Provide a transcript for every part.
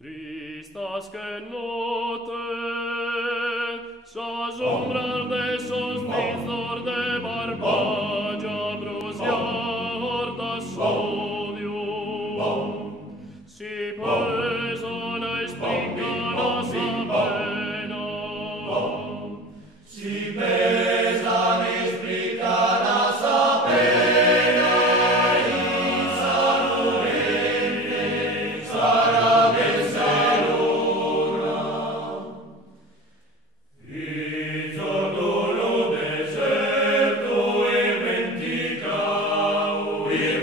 Tristas que noten s'asombrar d'essos nizos de barballa bruciar da sodio. Si pesan a explicar a sa pena, si pesan explicar a sa pena, y sanurente sarà che serona. Y giorno deserto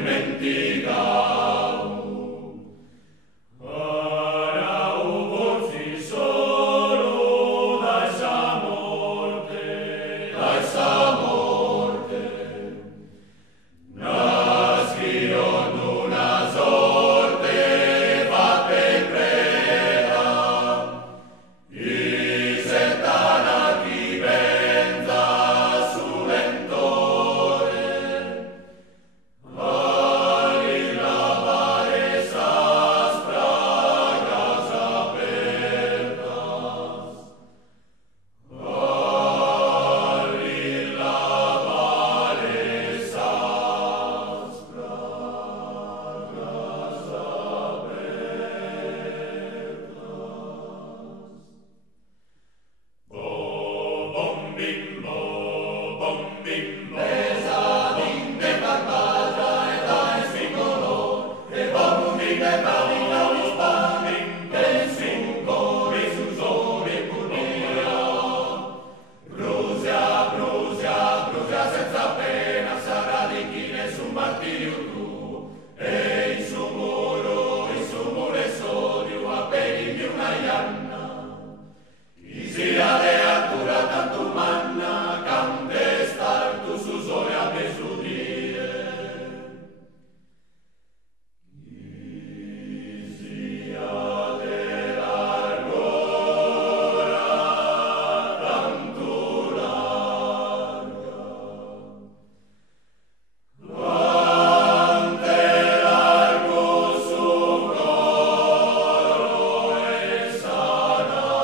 menticau, para uvorsi solo da esa morte, nascion d'una sorte fatta in preda, y sertana vivenza sulentore, ali lavare esas bragas apertas, ali lavare esas bragas apertas. Bom bimbo, pesadin de barballa e da spingolo, e bombing de barriga rispamin, che cinco risusore punia. Bruzia senza pena, sarà di chi nessun martirio tu, e in suo muro e sodio, appena di una ianna. Chi sia de altura tanto manna, cante star tu su sole a mesudire. Chi sia de largora tanto larga, quante largo su coro e sanatura.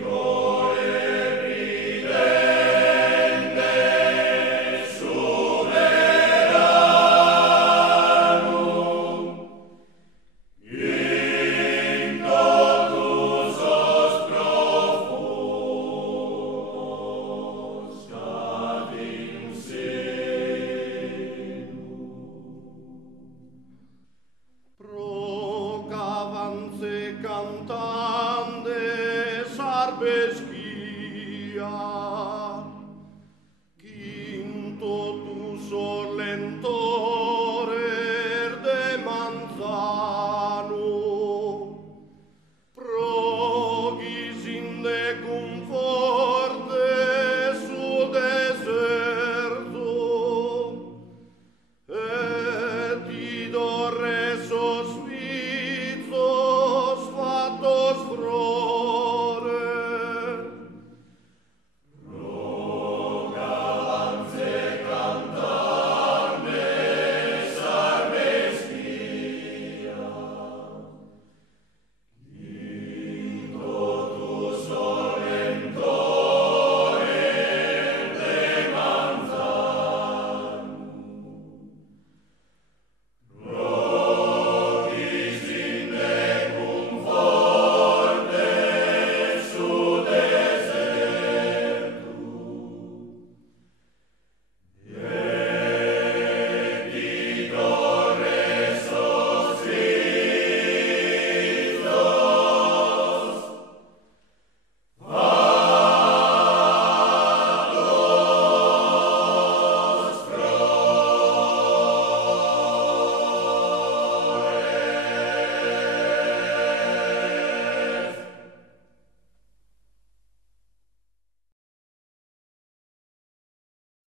Rochigore ridente soberano, in totus os profumos ad insenu. Procavance cantande sarbeschia, quinto tu solento